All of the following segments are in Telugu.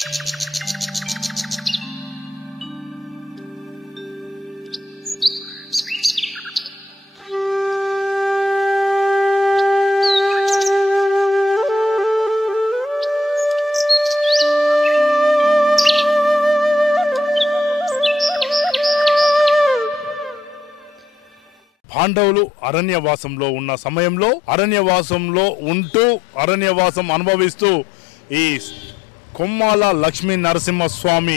పాండవులు అరణ్యవాసంలో ఉన్న సమయంలో అరణ్యవాసంలో ఉంటూ అరణ్యవాసం అనుభవిస్తూ ఈ కొమ్మాల లక్ష్మీ నరసింహస్వామి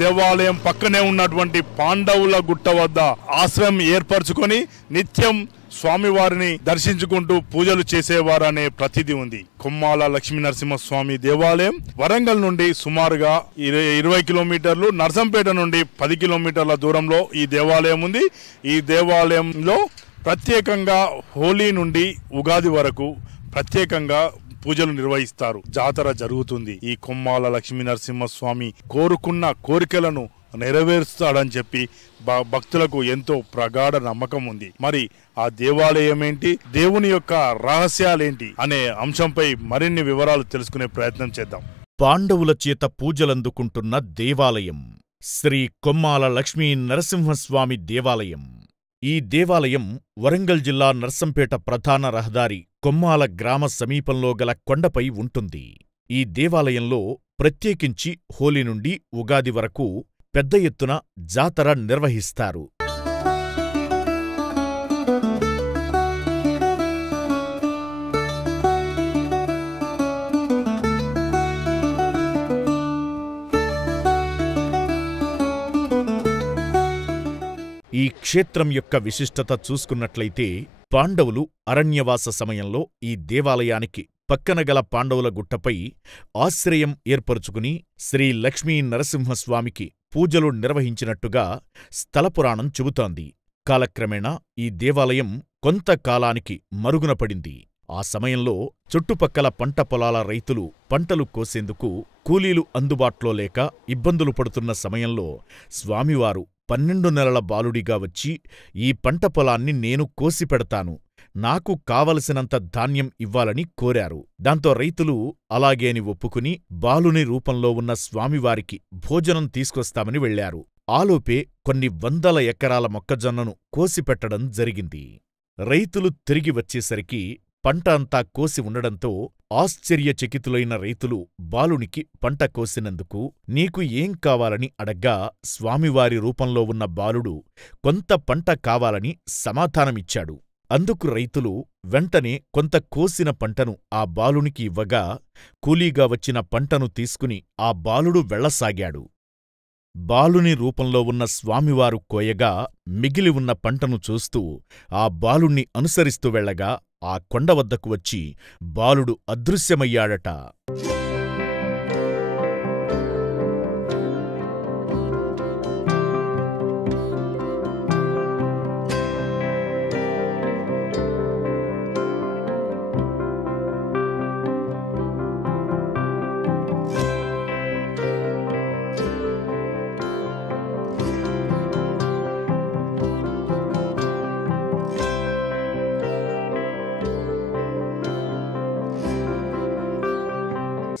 దేవాలయం పక్కనే ఉన్నటువంటి పాండవుల గుట్ట వద్ద ఆశ్రమం ఏర్పరచుకొని నిత్యం స్వామివారిని దర్శించుకుంటూ పూజలు చేసేవారనే ప్రతీది ఉంది. కొమ్మాల లక్ష్మీ నరసింహస్వామి దేవాలయం వరంగల్ నుండి సుమారుగా 20 కిలోమీటర్లు, నర్సంపేట నుండి 10 కిలోమీటర్ల దూరంలో ఈ దేవాలయం ఉంది. ఈ దేవాలయంలో ప్రత్యేకంగా హోలీ నుండి ఉగాది వరకు ప్రత్యేకంగా పూజలు నిర్వహిస్తారు. జాతర జరుగుతుంది. ఈ కొమ్మాల లక్ష్మీ నరసింహస్వామి కోరుకున్న కోరికలను నెరవేరుస్తాడని చెప్పి భక్తులకు ఎంతో ప్రగాఢ నమ్మకం ఉంది. మరి ఆ దేవాలయం ఏంటి, దేవుని యొక్క రహస్యాలేంటి అనే అంశంపై మరిన్ని వివరాలు తెలుసుకునే ప్రయత్నం చేద్దాం. పాండవుల చేత పూజలందుకుంటున్న దేవాలయం శ్రీ కొమ్మాల లక్ష్మీ నరసింహస్వామి దేవాలయం. ఈ దేవాలయం వరంగల్ జిల్లా నర్సంపేట ప్రధాన రహదారి కొమ్మాల గ్రామ సమీపంలో గల కొండపై ఉంటుంది. ఈ దేవాలయంలో ప్రత్యేకించి హోలీ నుండి ఉగాది వరకు పెద్ద ఎత్తున జాతర నిర్వహిస్తారు. ఈ క్షేత్రం యొక్క విశిష్టత చూసుకున్నట్లయితే పాండవులు అరణ్యవాస సమయంలో ఈ దేవాలయానికి పక్కన గల పాండవుల గుట్టపై ఆశ్రయం ఏర్పరుచుకుని శ్రీ లక్ష్మీ నరసింహస్వామికి పూజలు నిర్వహించినట్టుగా స్థలపురాణం చెబుతోంది. కాలక్రమేణా ఈ దేవాలయం కొంతకాలానికి మరుగున పడింది. ఆ సమయంలో చుట్టుపక్కల పంట పొలాల రైతులు పంటలు కోసేందుకు కూలీలు అందుబాట్లో లేక ఇబ్బందులు పడుతున్న సమయంలో స్వామివారు 12 నెలల బాలుడిగా వచ్చి ఈ పంట పొలాన్ని నేను కోసి పెడతాను, నాకు కావలసినంత ధాన్యం ఇవ్వాలని కోరారు. దాంతో రైతులు అలాగే అని ఒప్పుకుని బాలుని రూపంలో ఉన్న స్వామివారికి భోజనం తీసుకొస్తామని వెళ్లారు. ఆలోపే కొన్ని వందల ఎకరాల మొక్కజొన్నను కోసిపెట్టడం జరిగింది. రైతులు తిరిగి వచ్చేసరికి పంట అంతా కోసి ఉండడంతో ఆశ్చర్యచకితులైన రైతులు బాలునికి పంట కోసినందుకు నీకు ఏం కావాలని అడగ్గా స్వామివారి రూపంలో ఉన్న బాలుడు కొంత పంట కావాలని సమాధానమిచ్చాడు. అందుకు రైతులు వెంటనే కొంత కోసిన పంటను ఆ బాలునికి ఇవ్వగా కూలీగా వచ్చిన పంటను తీసుకుని ఆ బాలుడు వెళ్లసాగాడు. బాలుని రూపంలో ఉన్న స్వామివారు కోయగా మిగిలి ఉన్న పంటను చూస్తూ ఆ బాలుణ్ణి అనుసరిస్తూ వెళ్లగా ఆ కొండ వద్దకు వచ్చి బాలుడు అదృశ్యమయ్యాడట.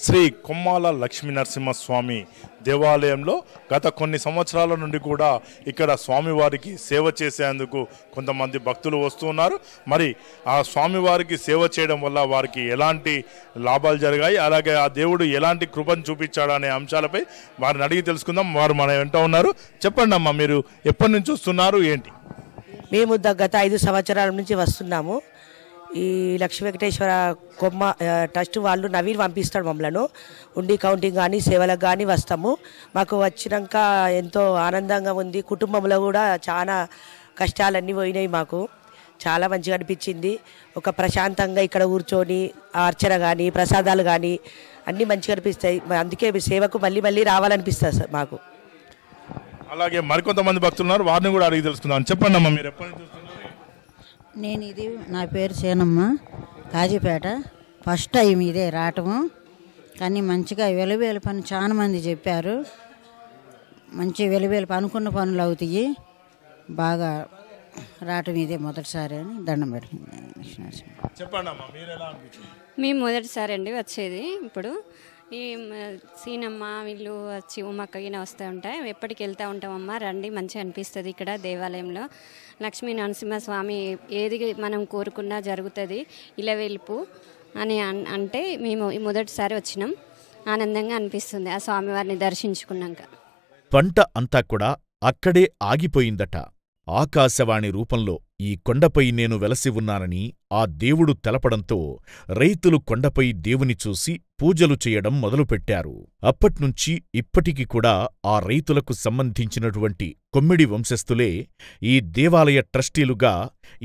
శ్రీ కొమ్మాల లక్ష్మీ నరసింహస్వామి దేవాలయంలో గత కొన్ని సంవత్సరాల నుండి కూడా ఇక్కడ స్వామివారికి సేవ చేసేందుకు కొంతమంది భక్తులు వస్తున్నారు. మరి ఆ స్వామివారికి సేవ చేయడం వల్ల వారికి ఎలాంటి లాభాలు జరిగాయి, అలాగే ఆ దేవుడు ఎలాంటి కృపను చూపించాడనే అంశాలపై వారిని అడిగి తెలుసుకుందాం. వారు మన వెంట ఉన్నారు. చెప్పండి అమ్మా, మీరు ఎప్పటి నుంచి వస్తున్నారు, ఏంటి? మేము గత 5 సంవత్సరాల నుంచి వస్తున్నాము. ఈ లక్ష్మీ వెంకటేశ్వర కొమ్మ ట్రస్ట్ వాళ్ళు నవీన్ పంపిస్తాడు మమ్మలను. ఉండి కౌంటింగ్ కానీ సేవలకు కానీ వస్తాము. మాకు వచ్చినాక ఎంతో ఆనందంగా ఉంది. కుటుంబంలో కూడా చాలా కష్టాలన్నీ పోయినాయి. మాకు చాలా మంచిగా అనిపించింది. ఒక ప్రశాంతంగా ఇక్కడ కూర్చొని అర్చన కానీ ప్రసాదాలు కానీ అన్నీ మంచిగా అనిపిస్తాయి. అందుకే సేవకు మళ్ళీ మళ్ళీ రావాలనిపిస్తుంది సార్ మాకు. అలాగే మరికొంతమంది భక్తులు ఉన్నారు, వారిని కూడా అడిగి తెలుసుకుందాం. చెప్పండి అమ్మా, మీరు ఎప్పటి నుంచి? నా పేరు సేనమ్మ, కాజీపేట. ఫస్ట్ టైం ఇదే రావటము. కానీ మంచిగా వెలువేలు పని చాలా మంది చెప్పారు. మంచి వెలువేలు అనుకున్న పనులు అవుతాయి. బాగా రావటం ఇదే మొదటిసారి అని దండం పెట్టుకుంది. చెప్పండి అమ్మా, మీరు ఎలా అనిపించింది? మేము మొదటిసారి అండి వచ్చేది. ఇప్పుడు ఈ సీనమ్మ వీళ్ళు వచ్చి ఉమ్మక్కగిన వస్తూ ఉంటాయి. ఎప్పటికి వెళ్తూ ఉంటామమ్మ, రండి, మంచిగా అనిపిస్తుంది ఇక్కడ దేవాలయంలో. లక్ష్మీ నరసింహస్వామి ఏది మనం కోరుకున్నా జరుగుతుంది, ఇలవెల్పు అని అంటే మేము మొదటిసారి వచ్చినాం. ఆనందంగా అనిపిస్తుంది ఆ స్వామివారిని దర్శించుకున్నాక. పంట అంతా కూడా అక్కడే ఆగిపోయిందట. ఆకాశవాణి రూపంలో ఈ కొండపై నేను వెలసి ఉన్నానని ఆ దేవుడు తెలపడంతో రైతులు కొండపై దేవుని చూసి పూజలు చేయడం మొదలుపెట్టారు. అప్పట్నుంచి ఇప్పటికి కూడా ఆ రైతులకు సంబంధించినటువంటి కొమ్మిడి వంశస్థులే ఈ దేవాలయ ట్రస్టీలుగా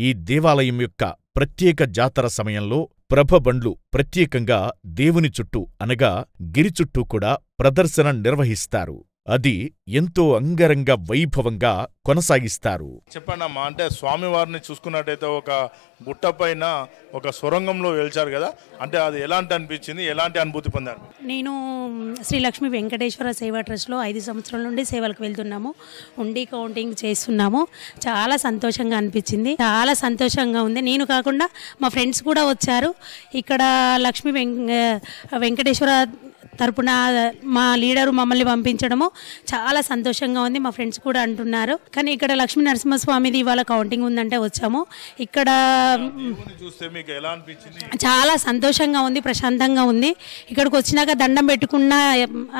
ఈ దేవాలయం యొక్క ప్రత్యేక జాతర సమయంలో ప్రభబండ్లు ప్రత్యేకంగా దేవుని చుట్టూ అనగా గిరి చుట్టూ కూడా ప్రదర్శన నిర్వహిస్తారు. అది ఎంతో అంగరంగ వైభవంగా కొనసాగిస్తారు. చెప్పండమ్మా, అంటే స్వామివారిని చూసుకున్నట్టయితే ఒక గుట్ట పైన ఒక సొరంగంలో వెలిచారు కదా, అంటే అది ఎలాంటి అనిపించింది, ఎలాంటి అనుభూతి పొందారు? నేను శ్రీ లక్ష్మీ వెంకటేశ్వర సేవా ట్రస్ట్లో 5 సంవత్సరాల నుండి సేవలకు వెళ్తున్నాము, ఉండి కౌంటింగ్ చేస్తున్నాము. చాలా సంతోషంగా అనిపించింది, చాలా సంతోషంగా ఉంది. నేను కాకుండా మా ఫ్రెండ్స్ కూడా వచ్చారు. ఇక్కడ లక్ష్మీ వెంకటేశ్వర తరపున మా లీడరు మమ్మల్ని పంపించడము చాలా సంతోషంగా ఉంది. మా ఫ్రెండ్స్ కూడా అంటున్నారు. కానీ ఇక్కడ లక్ష్మీ నరసింహస్వామిది ఇవాళ కౌంటింగ్ ఉందంటే వచ్చాము. ఇక్కడ చాలా సంతోషంగా ఉంది, ప్రశాంతంగా ఉంది. ఇక్కడికి వచ్చినాక దండం పెట్టుకున్నా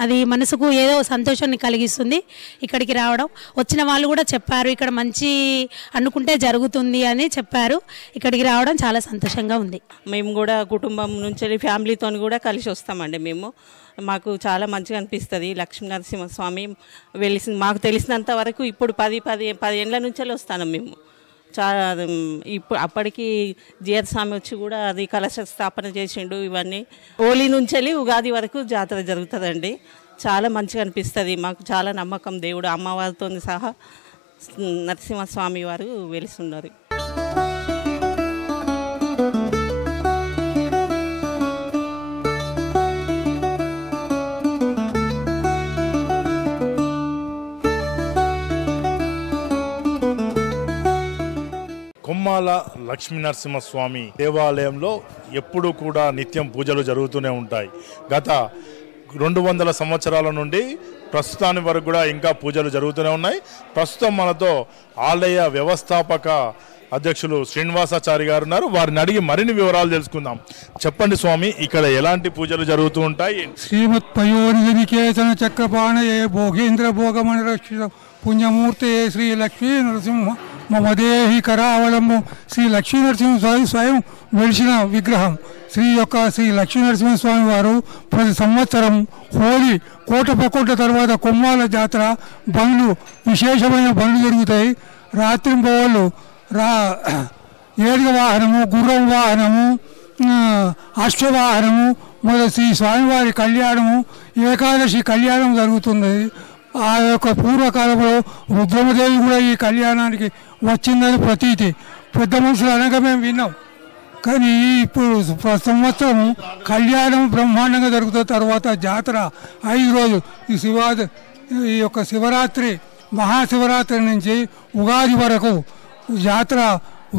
అది మనసుకు ఏదో సంతోషాన్ని కలిగిస్తుంది. ఇక్కడికి రావడం వచ్చిన వాళ్ళు కూడా చెప్పారు, ఇక్కడ మంచి అనుకుంటే జరుగుతుంది అని చెప్పారు. ఇక్కడికి రావడం చాలా సంతోషంగా ఉంది. మేము కూడా కుటుంబం నుంచి ఫ్యామిలీతో కూడా కలిసి వస్తామండి. మాకు చాలా మంచిగా అనిపిస్తుంది. లక్ష్మీ నరసింహస్వామి మాకు తెలిసినంత వరకు ఇప్పుడు 10 ఏళ్ళ నుంచే వస్తాను మేము. చాలా ఇప్పుడు అప్పటికి జిఆర్ స్వామి వచ్చి కూడా అది కలశ స్థాపన చేసిండు. ఇవన్నీ హోలీ నుంచి ఉగాది వరకు జాతర జరుగుతుందండి. చాలా మంచిగా అనిపిస్తుంది. మాకు చాలా నమ్మకం, దేవుడు అమ్మవారితో సహా నరసింహస్వామి వారు వెలిస్తున్నారు. కొమ్మాల లక్ష్మీ నరసింహస్వామి దేవాలయంలో ఎప్పుడూ కూడా నిత్యం పూజలు జరుగుతూనే ఉంటాయి. గత 200 సంవత్సరాల నుండి ప్రస్తుతాని వరకు కూడా ఇంకా పూజలు జరుగుతూనే ఉన్నాయి. ప్రస్తుతం మనతో ఆలయ వ్యవస్థాపక అధ్యక్షులు శ్రీనివాసాచారి గారు ఉన్నారు. వారిని అడిగి మరిన్ని వివరాలు తెలుసుకుందాం. చెప్పండి స్వామి, ఇక్కడ ఎలాంటి పూజలు జరుగుతూ ఉంటాయి? శ్రీమత్ పయోనికేతన చక్రపాణయే భోగేంద్ర భోగమనరక్షిత పుణ్యమూర్తే శ్రీ లక్ష్మీ నరసింహ మమదేహి కరావలంబం. శ్రీ లక్ష్మీ నరసింహస్వామి స్వయం వెలిసిన విగ్రహం. శ్రీ లక్ష్మీ నరసింహస్వామి వారు ప్రతి సంవత్సరం హోలీ కోట తర్వాత కొమ్మాల జాతర బండ్లు, విశేషమైన బండ్లు జరుగుతాయి. రాత్రింబవళ్ళు ఏడుగ వాహనము, గుర్రం వాహనము, అశ్వవాహనము మొదలు శ్రీ స్వామివారి కళ్యాణము, ఏకాదశి కళ్యాణం జరుగుతున్నది. ఆ యొక్క పూర్వకాలంలో రుద్రమదేవి కూడా ఈ కళ్యాణానికి వచ్చిందని ప్రతీతి. పెద్ద మనుషులు అనగా మేము విన్నాం. కానీ ఇప్పుడు సంవత్సరం కళ్యాణం బ్రహ్మాండంగా జరుగుతుంది. తర్వాత జాతర 5 రోజులు. ఈ యొక్క శివరాత్రి, మహాశివరాత్రి నుంచి ఉగాది వరకు జాతర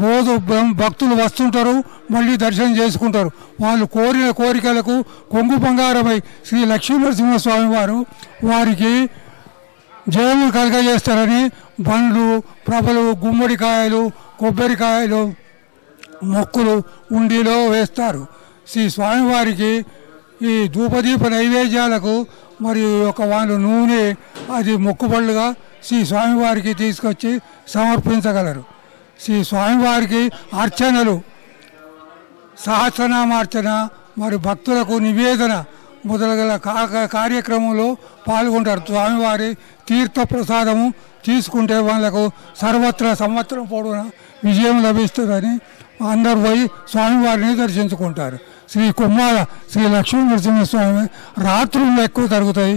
రోజు భక్తులు వస్తుంటారు, మళ్ళీ దర్శనం చేసుకుంటారు. వాళ్ళు కోరిన కోరికలకు కొంగు బంగారమై శ్రీ లక్ష్మీ నరసింహస్వామి వారు వారికి జయము కలగజేస్తారని బండ్లు, ప్రభలు, గుమ్మడికాయలు, కొబ్బరికాయలు మొక్కులు ఉండిలో వేస్తారు. శ్రీ స్వామివారికి ఈ ధూపదీప నైవేద్యాలకు మరి వాళ్ళు నూనె అది మొక్కుబళ్ళుగా శ్రీ స్వామివారికి తీసుకొచ్చి సమర్పించగలరు. శ్రీ స్వామివారికి అర్చనలు, సహస్రనామార్చన, మరి భక్తులకు నివేదన మొదలగల కార్యక్రమంలో పాల్గొంటారు. స్వామివారి తీర్థ ప్రసాదము తీసుకుంటే వాళ్ళకు సర్వత్రా సంవత్సరం పొడవునా విజయం లభిస్తుందని అందరూ పోయి స్వామివారిని దర్శించుకుంటారు. శ్రీ కొమ్మాల శ్రీ లక్ష్మీ నరసింహస్వామి రాత్రుల్లో ఎక్కువ జరుగుతాయి.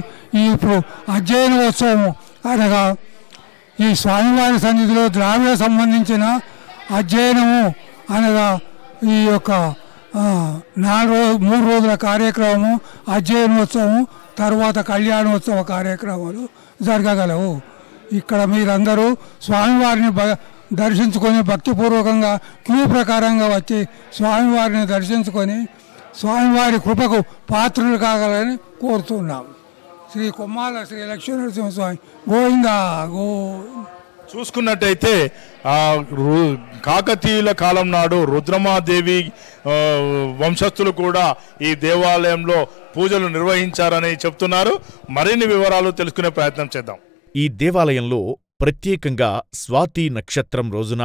ఇప్పుడు అధ్యయనోత్సవం అనగా ఈ స్వామివారి సన్నిధిలో ద్రావిడ సంబంధించిన అధ్యయనము అనగా ఈ యొక్క 3 రోజుల కార్యక్రమము, అధ్యయనోత్సవము, తర్వాత కళ్యాణోత్సవ కార్యక్రమాలు జరగగలవు. ఇక్కడ మీరందరూ స్వామివారిని దర్శించుకొని భక్తిపూర్వకంగా క్యూ ప్రకారంగా వచ్చి స్వామివారిని దర్శించుకొని స్వామివారి కృపకు పాత్రులు కాగలని కోరుతున్నాం. శ్రీ కొమ్మాల శ్రీ లక్ష్మీనరసింహస్వామి గోవిందా గోవింద. చూసుకున్నట్టయితే కాకతీయుల కాలం నాడు రుద్రమాదేవి వంశస్థులు కూడా ఈ దేవాలయంలో పూజలు నిర్వహించారని చెప్తున్నారు. మరిన్ని వివరాలు తెలుసుకునే ప్రయత్నం చేద్దాం. ఈ దేవాలయంలో ప్రత్యేకంగా స్వాతి నక్షత్రం రోజున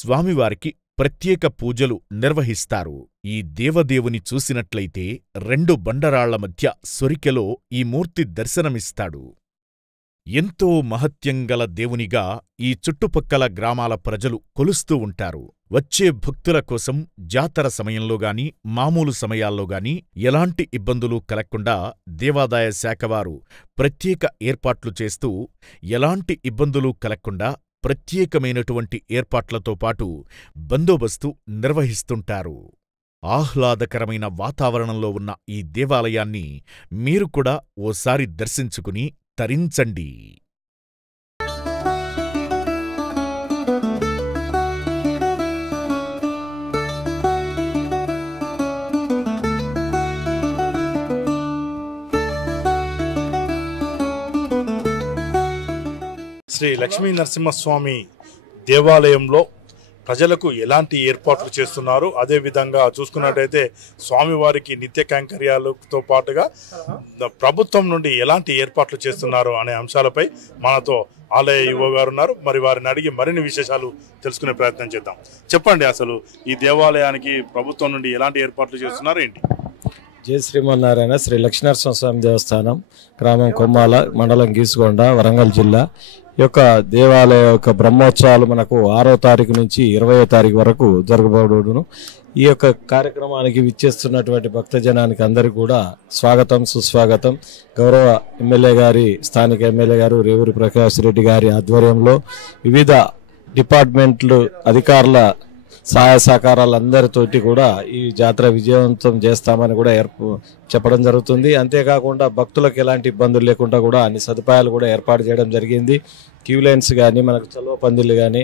స్వామివారికి ప్రత్యేక పూజలు నిర్వహిస్తారు. ఈ దేవదేవుని చూసినట్లయితే 2 బండరాళ్ల మధ్య సొరికెలో ఈ మూర్తి దర్శనమిస్తాడు. ఎంతో మహత్యంగల దేవునిగా ఈ చుట్టుపక్కల గ్రామాల ప్రజలు కొలుస్తూ ఉంటారు. వచ్చే భక్తుల కోసం జాతర సమయంలోగాని మామూలు సమయాల్లోగాని ఎలాంటి ఇబ్బందులు కలగకుండా దేవాదాయ శాఖవారు ప్రత్యేక ఏర్పాట్లు చేస్తూ ఎలాంటి ఇబ్బందులు కలగకుండా ప్రత్యేకమైనటువంటి ఏర్పాట్లతో పాటు బందోబస్తు నిర్వహిస్తుంటారు. ఆహ్లాదకరమైన వాతావరణంలో ఉన్న ఈ దేవాలయాన్ని మీరు కూడా ఓసారి దర్శించుకుని తరించండి. శ్రీ లక్ష్మీ నరసింహస్వామి దేవాలయంలో ప్రజలకు ఎలాంటి ఏర్పాట్లు చేస్తున్నారు, అదేవిధంగా చూసుకున్నట్టయితే స్వామివారికి నిత్య కైంకర్యాలతో పాటుగా ప్రభుత్వం నుండి ఎలాంటి ఏర్పాట్లు చేస్తున్నారు అనే అంశాలపై మనతో ఆలయ యువ గారు ఉన్నారు. మరి వారిని అడిగి మరిన్ని విశేషాలు తెలుసుకునే ప్రయత్నం చేద్దాం. చెప్పండి, అసలు ఈ దేవాలయానికి ప్రభుత్వం నుండి ఎలాంటి ఏర్పాట్లు చేస్తున్నారు ఏంటి? జై శ్రీమన్నారాయణ. శ్రీ లక్ష్మీనరసింహస్వామి దేవస్థానం, గ్రామం కొమ్మాల, మండలం గీసుగొండ, వరంగల్ జిల్లా. ఈ యొక్క దేవాలయ యొక్క బ్రహ్మోత్సవాలు మనకు 6వ తారీఖు నుంచి 20వ తారీఖు వరకు జరగబడును. ఈ యొక్క కార్యక్రమానికి విచ్చేస్తున్నటువంటి భక్తజనానికి అందరికీ కూడా స్వాగతం, సుస్వాగతం. గౌరవ ఎమ్మెల్యే గారి, స్థానిక ఎమ్మెల్యే గారు రేవూరి ప్రకాష్ రెడ్డి గారి ఆధ్వర్యంలో వివిధ డిపార్ట్మెంట్లు అధికారుల సహాయ సహకారాలందరితోటి కూడా ఈ జాతర విజయవంతం చేస్తామని కూడా చెప్పడం జరుగుతుంది. అంతేకాకుండా భక్తులకు ఎలాంటి ఇబ్బందులు లేకుండా కూడా అన్ని సదుపాయాలు కూడా ఏర్పాటు చేయడం జరిగింది. క్యూ లైన్స్ కానీ, మనకు చలువ పందిళ్ళు కానీ,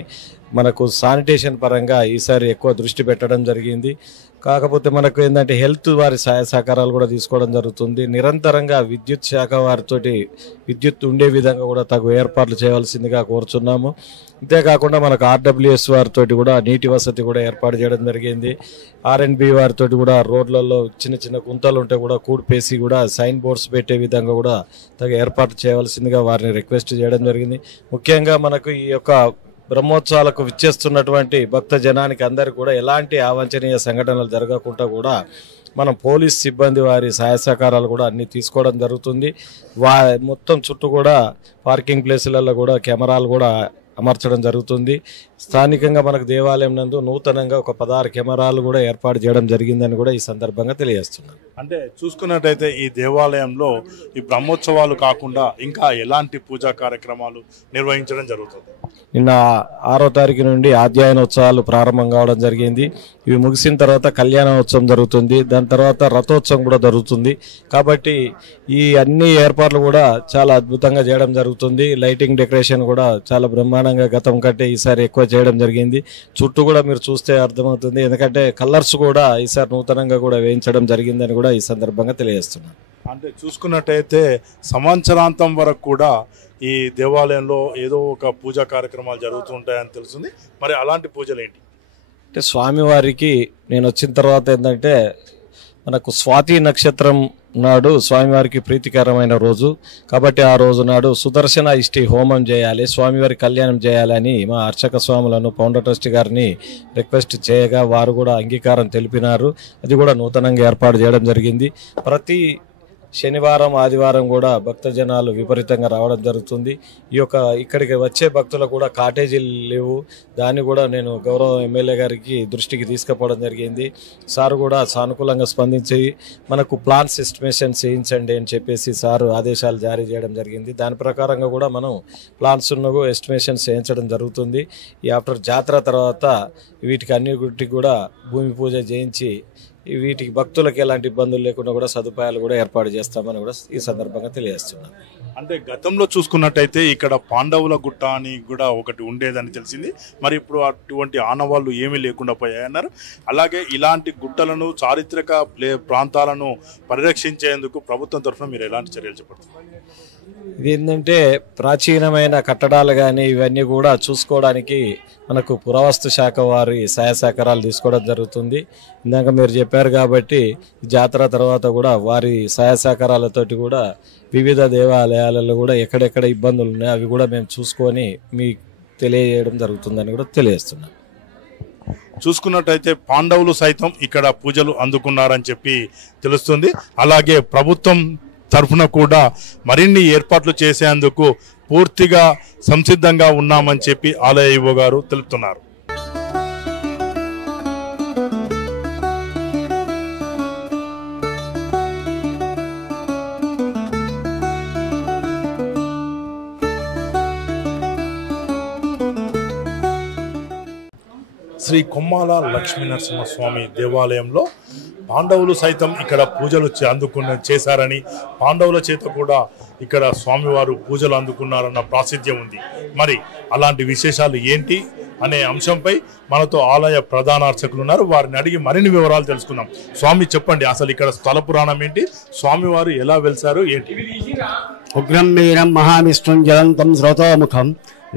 మనకు శానిటేషన్ పరంగా ఈసారి ఎక్కువ దృష్టి పెట్టడం జరిగింది. కాకపోతే మనకు ఏంటంటే హెల్త్ వారి సహాయ సహకారాలు కూడా తీసుకోవడం జరుగుతుంది. నిరంతరంగా విద్యుత్ శాఖ వారితోటి విద్యుత్ ఉండే విధంగా కూడా తగు ఏర్పాట్లు చేయవలసిందిగా కోరుచున్నాము. అంతేకాకుండా మనకు ఆర్డబ్ల్యూఎస్ వారితో కూడా నీటి వసతి కూడా ఏర్పాటు చేయడం జరిగింది. ఆర్ఎండ్బి వారితో కూడా రోడ్లలో చిన్న చిన్న గుంతలు ఉంటే కూడా కూడిపేసి కూడా సైన్ బోర్డ్స్ పెట్టే విధంగా కూడా తగు ఏర్పాటు చేయవలసిందిగా వారిని రిక్వెస్ట్ చేయడం జరిగింది. ముఖ్యంగా మనకు ఈ యొక్క బ్రహ్మోత్సవాలకు విచ్చేస్తున్నటువంటి భక్త జనానికి అందరికీ కూడా ఎలాంటి అవాంఛనీయ సంఘటనలు జరగకుండా కూడా మనం పోలీస్ సిబ్బంది వారి సహాయ సహకారాలు కూడా అన్ని తీసుకోవడం జరుగుతుంది. మొత్తం చుట్టూ కూడా పార్కింగ్ ప్లేసులలో కూడా కెమెరాలు కూడా అమర్చడం జరుగుతుంది. స్థానికంగా మనకు దేవాలయం నందు నూతనంగా ఒక 16 కెమెరాలు కూడా ఏర్పాటు చేయడం జరిగిందని కూడా ఈ సందర్భంగా తెలియజేస్తున్నాను. అంటే చూసుకున్నట్టయితే ఈ దేవాలయంలో ఈ బ్రహ్మోత్సవాలు కాకుండా ఇంకా ఎలాంటి పూజా కార్యక్రమాలు నిర్వహించడం జరుగుతుంది? నిన్న 6వ తారీఖు నుండి ఆధ్యాయనోత్సవాలు ప్రారంభం కావడం జరిగింది. ఇవి ముగిసిన తర్వాత కళ్యాణోత్సవం జరుగుతుంది. దాని తర్వాత రథోత్సవం కూడా జరుగుతుంది. కాబట్టి ఈ అన్ని ఏర్పాట్లు కూడా చాలా అద్భుతంగా చేయడం జరుగుతుంది. లైటింగ్ డెకరేషన్ కూడా చాలా బ్రహ్మాండంగా గతం కంటే ఈసారి ఎక్కువ చేయడం జరిగింది. చుట్టూ కూడా మీరు చూస్తే అర్థమవుతుంది. ఎందుకంటే కలర్స్ కూడా ఈసారి నూతనంగా కూడా వేయించడం జరిగిందని కూడా ఈ సందర్భంగా తెలియజేస్తున్నాను. అంటే చూసుకున్నట్టయితే సంవత్సరాంతం వరకు కూడా ఈ దేవాలయంలో ఏదో ఒక పూజా కార్యక్రమాలు జరుగుతూ ఉంటాయని తెలుస్తుంది. మరి అలాంటి పూజలు ఏంటి? అంటే స్వామివారికి నేను వచ్చిన తర్వాత ఏంటంటే మనకు స్వాతి నక్షత్రం నాడు స్వామివారికి ప్రీతికరమైన రోజు కాబట్టి ఆ రోజు నాడు సుదర్శన ఇష్టి హోమం చేయాలి, స్వామివారి కళ్యాణం చేయాలని మా అర్చక స్వాములను ఫౌండర్ ట్రస్ట్ గారిని రిక్వెస్ట్ చేయగా వారు కూడా అంగీకారం తెలిపినారు. అది కూడా నూతనంగా ఏర్పాటు చేయడం జరిగింది. ప్రతి శనివారం, ఆదివారం కూడా భక్తజనాలు విపరీతంగా రావడం జరుగుతుంది. ఇక్కడికి వచ్చే భక్తులకు కూడా కాటేజీలు లేవు. దాన్ని కూడా నేను గౌరవ ఎమ్మెల్యే గారికి దృష్టికి తీసుకుపోవడం జరిగింది. సార్ కూడా సానుకూలంగా స్పందించి మనకు ప్లాన్స్ ఎస్టిమేషన్ చేయించండి అని చెప్పేసి సారు ఆదేశాలు జారీ చేయడం జరిగింది. దాని ప్రకారంగా కూడా మనం ప్లాన్స్ ఎస్టిమేషన్స్ చేయించడం జరుగుతుంది. ఈ ఆఫ్టర్ జాతర తర్వాత వీటికి అన్నిటికి కూడా భూమి పూజ చేయించి వీటికి భక్తులకు ఎలాంటి ఇబ్బందులు లేకుండా కూడా సదుపాయాలు కూడా ఏర్పాటు చేస్తామని కూడా ఈ సందర్భంగా తెలియజేస్తున్నాం. అంటే గతంలో చూసుకున్నట్టయితే ఇక్కడ పాండవుల గుట్ట అని కూడా ఒకటి ఉండేదని తెలిసింది. మరి ఇప్పుడు అటువంటి ఆనవాళ్ళు ఏమీ లేకుండా పోయాయన్నారు. అలాగే ఇలాంటి గుట్టలను చారిత్రక ప్రాంతాలను పరిరక్షించేందుకు ప్రభుత్వం తరఫున మీరు ఎలాంటి చర్యలు చేపడుతున్నారు? ఇది ఏంటంటే ప్రాచీనమైన కట్టడాలు కానీ ఇవన్నీ కూడా చూసుకోవడానికి మనకు పురావస్తు శాఖ వారి సహాయ సహకారాలు తీసుకోవడం జరుగుతుంది. ఇందాక మీరు చెప్పారు కాబట్టి జాతర తర్వాత కూడా వారి సహాయ సహకారాలతోటి కూడా వివిధ దేవాలయాలలో కూడా ఎక్కడెక్కడ ఇబ్బందులు ఉన్నాయో అవి కూడా మేము చూసుకొని మీకు తెలియజేయడం జరుగుతుందని కూడా తెలియజేస్తున్నాం. చూసుకున్నట్టయితే పాండవులు సైతం ఇక్కడ పూజలు అందుకున్నారని చెప్పి తెలుస్తుంది. అలాగే ప్రభుత్వం తరఫున కూడా మరిన్ని ఏర్పాట్లు చేసేందుకు పూర్తిగా సంసిద్ధంగా ఉన్నామని చెప్పి ఆలయ ఈవో గారు తెలుపుతున్నారు. శ్రీ కొమ్మాల లక్ష్మీనరసింహస్వామి దేవాలయంలో పాండవులు సైతం ఇక్కడ పూజలు చేశారని, పాండవుల చేత కూడా ఇక్కడ స్వామివారు పూజలు అందుకున్నారన్న ప్రాసిద్ధ్యం ఉంది. మరి అలాంటి విశేషాలు ఏంటి అనే అంశంపై మనతో ఆలయ ప్రధాన అర్చకులు ఉన్నారు. వారిని అడిగి మరిన్ని వివరాలు తెలుసుకుందాం. స్వామి చెప్పండి, అసలు ఇక్కడ స్థల పురాణం ఏంటి, స్వామివారు ఎలా వెళ్తారు ఏంటి? ఉగ్రం వీరం మహావిష్ణుం జ్వలంతం శ్రోతోముఖం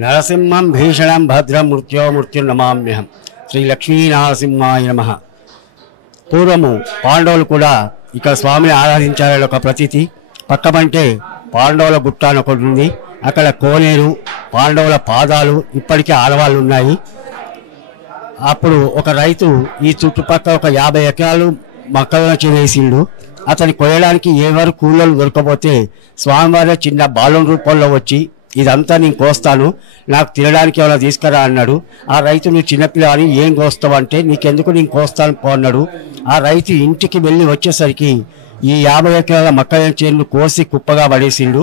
నరసింహం భీషణం భద్రం మృత్యుర్నమామ్యహం. శ్రీ లక్ష్మీనరసింహాయ నమః. పూర్వము పాండవులు కూడా ఇక్కడ స్వామిని ఆరాధించారని ఒక ప్రతీతి. పక్కమంటే పాండవుల గుట్ట అని ఒకటి ఉంది. అక్కడ కోనేరు, పాండవుల పాదాలు ఇప్పటికీ ఆనవాళ్ళు ఉన్నాయి. అప్పుడు ఒక రైతు ఈ చుట్టుపక్కల ఒక 50 ఎకరాలు మొక్కలను వేసిండు. అతని కొయ్యడానికి ఎవరు కూలీలు దొరకపోతే స్వామివారి చిన్న బాలం రూపంలో వచ్చి ఇదంతా నేను కోస్తాను, నాకు తినడానికి ఏమైనా తీసుకురా అన్నాడు. ఆ రైతు నువ్వు చిన్నపిల్ల అని ఏం కోస్తావు అంటే నీకెందుకు నేను కోస్తాను పో అన్నాడు. ఆ రైతు ఇంటికి వెళ్ళి వచ్చేసరికి ఈ 50 ఎకరాల మొక్కజొన్న చేను కోసి కుప్పగా పడేసిండు.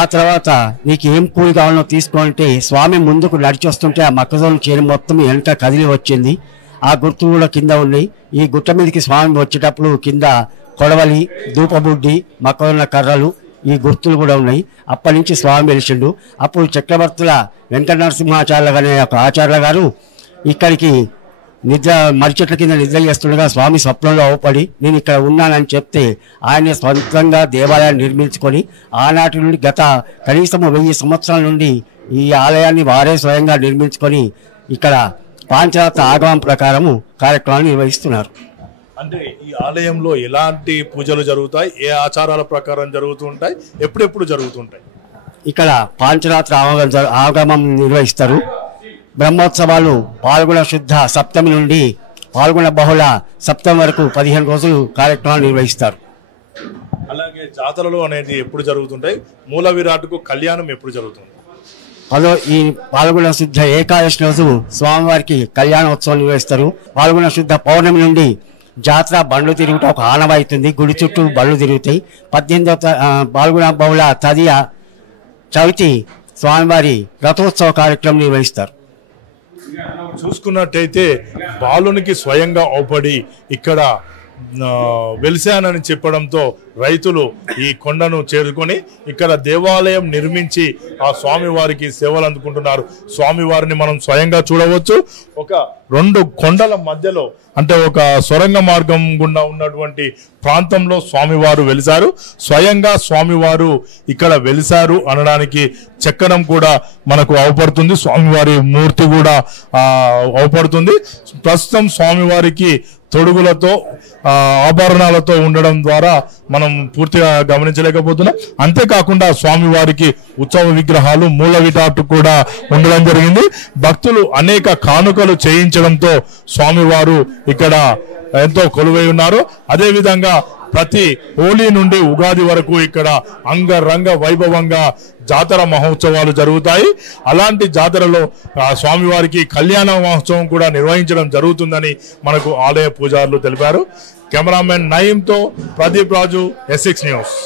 ఆ తర్వాత నీకు ఏం కూలి కావాలో తీసుకుంటే స్వామి ముందుకు నడిచి వస్తుంటే ఆ మొక్కజొన్న చేను మొత్తం వెనక కదిలి వచ్చింది. ఆ గుర్తులు కూడా కింద ఉన్నాయి. ఈ గుట్ట మీదకి స్వామి వచ్చేటప్పుడు కింద కొడవలి, ధూపబుడ్డి, మొక్కజొన్న కర్రలు ఈ గుర్తులు కూడా ఉన్నాయి. అప్పటి నుంచి స్వామి వెలిసిండు. అప్పుడు చక్రవర్తుల వెంకట నరసింహాచార్య అనే ఒక ఆచార్య గారు ఇక్కడికి మర్రి చెట్ల కింద నిద్ర చేస్తుండగా స్వామి స్వప్నంలో అవపడి నేను ఇక్కడ ఉన్నానని చెప్తే ఆయన సొంతంగా దేవాలయాన్ని నిర్మించుకొని ఆనాటి నుండి గత కనీసం 1000 సంవత్సరాల నుండి ఈ ఆలయాన్ని వారే స్వయంగా నిర్మించుకొని ఇక్కడ పాంచరాత్ర ఆగమం ప్రకారము కార్యక్రమాలు నిర్వహిస్తున్నారు. అంటే ఈ ఆలయంలో ఎలాంటి పూజలు జరుగుతాయి, ఏ ఆచారాల ప్రకారం జరుగుతుంటాయి, ఎప్పుడెప్పుడు జరుగుతుంటాయి? ఇక్కడ పాంచరాత్ర ఆగమం నిర్వహిస్తారు. బ్రహ్మోత్సవాలు పాల్గొన శుద్ధ సప్తమి నుండి పాల్గొన బహుళ సప్తమి వరకు 15 రోజులు కార్యక్రమాలు నిర్వహిస్తారు. అలాగే జాతరలు అనేది ఎప్పుడు జరుగుతుంటాయి? మూల విరాట్కు కళ్యాణం ఎప్పుడు జరుగుతుంది? ఈ పాల్గొన శుద్ధ ఏకాదశి రోజు స్వామివారికి కళ్యాణోత్సవం నిర్వహిస్తారు. పాల్గొన శుద్ధ పౌర్ణమి నుండి జాతర బండ్లు తిరుగుట ఒక ఆనవాయితుంది. గుడి చుట్టూ బండ్లు తిరుగుతాయి. 18వ పాల్గొన బహుళ తదియ చవితి స్వామివారి రథోత్సవ కార్యక్రమం నిర్వహిస్తారు. చూసుకున్నట్టయితే బాలునికి స్వయంగా అవపడి ఇక్కడ వెలిశానని చెప్పడంతో రైతులు ఈ కొండను చేరుకొని ఇక్కడ దేవాలయం నిర్మించి ఆ స్వామివారికి సేవలు అందుకుంటున్నారు. స్వామివారిని మనం స్వయంగా చూడవచ్చు. ఒక 2 కొండల మధ్యలో అంటే ఒక సొరంగ మార్గం గుండా ఉన్నటువంటి ప్రాంతంలో స్వామివారు వెలిశారు. స్వయంగా స్వామివారు ఇక్కడ వెలిశారు అనడానికి చక్రం కూడా మనకు అవపడుతుంది. స్వామివారి మూర్తి కూడా అవపడుతుంది. ప్రస్తుతం స్వామివారికి తొడుగులతో ఆభరణాలతో ఉండడం ద్వారా మనం పూర్తిగా గమనించలేకపోతున్నాం. అంతేకాకుండా స్వామివారికి ఉత్సవ విగ్రహాలు మూల విరాట్ కూడా ఉండడం జరిగింది. భక్తులు అనేక కానుకలు చేయించడంతో స్వామివారు ఇక్కడ ఎంతో కొలువై ఉన్నారు. అదేవిధంగా ప్రతి హోలీ నుండి ఉగాది వరకు ఇక్కడ అంగరంగ వైభవంగా జాతర మహోత్సవాలు జరుగుతాయి. అలాంటి జాతరలో స్వామివారికి కళ్యాణ మహోత్సవం కూడా నిర్వహించడం జరుగుతుందని మనకు ఆలయ పూజారులు తెలిపారు. కెమెరామెన్ నయీంతో ప్రదీప్ రాజు, S6 న్యూస్.